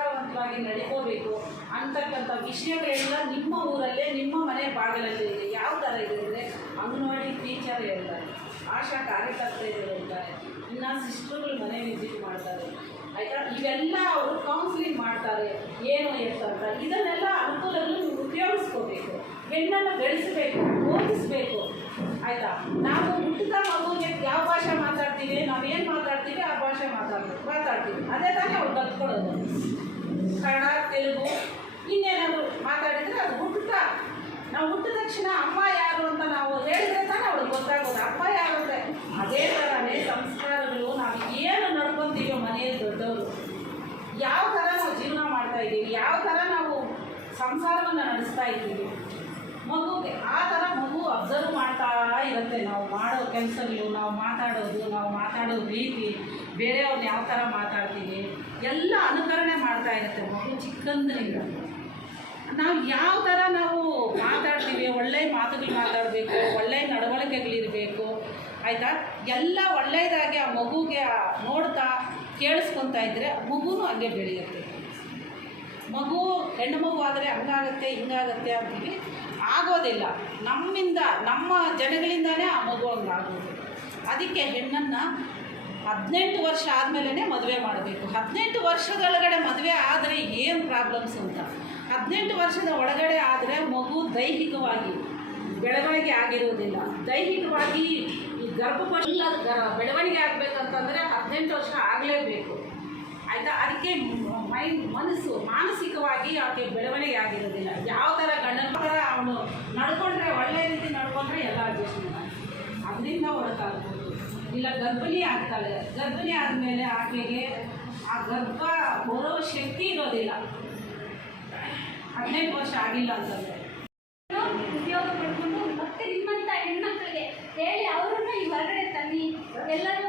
ಆರೋಗ್ಯವಾಗಿ ನಡ್ಕೋಬೇಕು. ಅಂತಕ್ಕಂಥ ವಿಷಯಗಳೆಲ್ಲ ನಿಮ್ಮ ಊರಲ್ಲೇ, ನಿಮ್ಮ ಮನೆ ಬಾಗಿಲಲ್ಲಿ ಇದೆ. ಯಾವ ಥರ ಇದೆ ಅಂದರೆ ಅಂಗನವಾಡಿ ಟೀಚರ್ ಹೇಳ್ತಾರೆ, ಆಶಾ ಕಾರ್ಯಕರ್ತೆಯರು ಹೇಳ್ತಾರೆ, ಇನ್ನು ಸಿಸ್ಟರ್ಗಳು ಮನೆ ವಿಸಿಟ್ ಮಾಡ್ತಾರೆ. ಆಯಿತಾ? ಇವೆಲ್ಲ ಅವರು ಕೌನ್ಸಿಲಿಂಗ್ ಮಾಡ್ತಾರೆ. ಏನು ಅಂತ. ಇದನ್ನೆಲ್ಲ ಅನುಕೂಲಗಳು ನೀವು ಉಪಯೋಗಿಸ್ಕೋಬೇಕು. ಹೆಣ್ಣನ್ನು ಬೆಳೆಸಬೇಕು, ಓದಿಸ್ಬೇಕು. ಆಯಿತಾ? ನಾವು ಹುಟ್ಟಿದ ಮಗುವಿಗೆ ಯಾವ ಭಾಷೆ ಮಾತಾಡ್ತೀವಿ ನಾವು ಏನು ಮಾತಾಡ್ತೀವಿ ಆ ಭಾಷೆ ಮಾತಾಡ್ಬೇಕು, ಮಾತಾಡ್ತೀವಿ. ಅದೇ ತಾನೇ ಅವ್ರು ಕಲ್ತ್ಕೊಳ್ಳೋದು ಕನ್ನಡ, ತೆಲುಗು, ಇನ್ನೇನಾದ್ರು ಮಾತಾಡಿದರೆ ಅದು ಹುಟ್ಟುತ್ತ ನಾವು ಹುಟ್ಟಿದ ತಕ್ಷಣ ಅಮ್ಮ ಯಾರು ಅಂತ ನಾವು ಹೇಳಿದ್ರೆ ತಾನೇ ಅವ್ರಿಗೆ ಗೊತ್ತಾಗೋದು. ಅಪ್ಪ ಯಾರು ಅಂತ. ಅದೇ ಥರನೇ ಸಂಸ್ಕಾರಗಳು, ನಾವು ಏನು ನಡ್ಕೊತೀವೋ ಮನೆಯಲ್ಲಿ ದೊಡ್ಡವರು. ಯಾವ ಥರ ನಾವು ಜೀವನ ಮಾಡ್ತಾ ಇದ್ದೀವಿ, ಯಾವ ಥರ ನಾವು ಸಂಸಾರವನ್ನು ನಡೆಸ್ತಾ ಇದ್ದೀವಿ ಮಗುಗೆ ಆ ಥರ ಮಗು ಅಬ್ಸರ್ವ್ ಮಾಡ್ತಾ ಇರುತ್ತೆ ನಾವು ಮಾಡೋ ಕೆಲಸಗಳು, ನಾವು ಮಾತಾಡೋದು, ನಾವು ಮಾತಾಡೋ ರೀತಿ ಬೇರೆಯವ್ರನ್ನ ಯಾವ ಥರ ಮಾತಾಡ್ತೀವಿ, ಎಲ್ಲ ಅನುಕರಣೆ ಮಾಡ್ತಾ ಇರುತ್ತೆ ಮಗು ಚಿಕ್ಕಂದಿನಿಂದ. ನಾವು ಯಾವ ಥರ ನಾವು ಮಾತಾಡ್ತೀವಿ ಒಳ್ಳೆಯ ಮಾತುಗಳು ಮಾತಾಡಬೇಕು ಒಳ್ಳೆಯ ನಡವಳಿಕೆಗಳಿರಬೇಕು, ಆಯಿತಾ? ಎಲ್ಲ ಒಳ್ಳೆಯದಾಗಿ ಆ ಮಗುಗೆ ನೋಡ್ತಾ ಕೇಳಿಸ್ಕೊತಾ ಇದ್ದರೆ ಮಗುನೂ ಹಾಗೆ ಬೆಳೆಯುತ್ತೆ. ಮಗು ಹೆಣ್ಣು ಮಗು ಆದರೆ ಹಂಗಾಗತ್ತೆ, ಹಿಂಗಾಗತ್ತೆ ಅಂತೀವಿ ಆಗೋದಿಲ್ಲ. ನಮ್ಮಿಂದ, ನಮ್ಮ ಜನಗಳಿಂದಾನೇ ಆ ಮಗು ಹಂಗಾಗೋದು ಅದಕ್ಕೆ ಹೆಣ್ಣನ್ನು ಹದಿನೆಂಟು ವರ್ಷ ಆದಮೇಲೆ ಮದುವೆ ಮಾಡಬೇಕು. ಹದಿನೆಂಟು ವರ್ಷದೊಳಗಡೆ ಮದುವೆ ಆದರೆ ಏನು ಪ್ರಾಬ್ಲಮ್ಸ್ ಅಂತ? ಹದಿನೆಂಟು ವರ್ಷದ ಒಳಗಡೆ ಆದರೆ ಮಗು ದೈಹಿಕವಾಗಿ ಬೆಳವಣಿಗೆ ಆಗಿರುವುದಿಲ್ಲ ದೈಹಿಕವಾಗಿ ಈ ಗರ್ಭಕೋಶ ಬೆಳವಣಿಗೆ ಆಗಬೇಕಂತಂದರೆ ಹದಿನೆಂಟು ವರ್ಷ ಆಗಲೇಬೇಕು. ಆಯಿತಾ? ಅದಕ್ಕೆ ಮೈಂಡ್ ಮನಸ್ಸು ಮಾನಸಿಕವಾಗಿ ಆಕೆ ಬೆಳವಣಿಗೆ ಆಗಿರೋದಿಲ್ಲ ಯಾವ ಥರ ಗಂಡನ ಥರ ಅವನು ನಡ್ಕೊಂಡ್ರೆ, ಒಳ್ಳೆ ರೀತಿ ನಡ್ಕೊಂಡ್ರೆ ಎಲ್ಲ ಅಡ್ಜಸ್ಟ್ಮೆಂಟ್ ಅದರಿಂದ ಹೊರತಾಗ್ಬೋದು ಇಲ್ಲ, ಗರ್ಭಿಣಿ ಆಗ್ತಾಳೆ. ಗರ್ಭಿಣಿ ಆದಮೇಲೆ ಆಕೆಗೆ ಆ ಗರ್ಭ ಬರೋ ಶಕ್ತಿ ಇರೋದಿಲ್ಲ. ಹದಿನೈದು ವರ್ಷ ಆಗಿಲ್ಲ ಅಂತಂದರೆ. ಉಪಯೋಗ ಪಡ್ಕೊಂಡು ಮತ್ತೆ ನಿಮ್ಮಂಥ ಹೆಣ್ಮಕ್ಳಿಗೆ ಹೇಳಿ ಅವರನ್ನು ಈ ಹೊರಗಡೆ ತನ್ನಿ. ಎಲ್ಲರೂ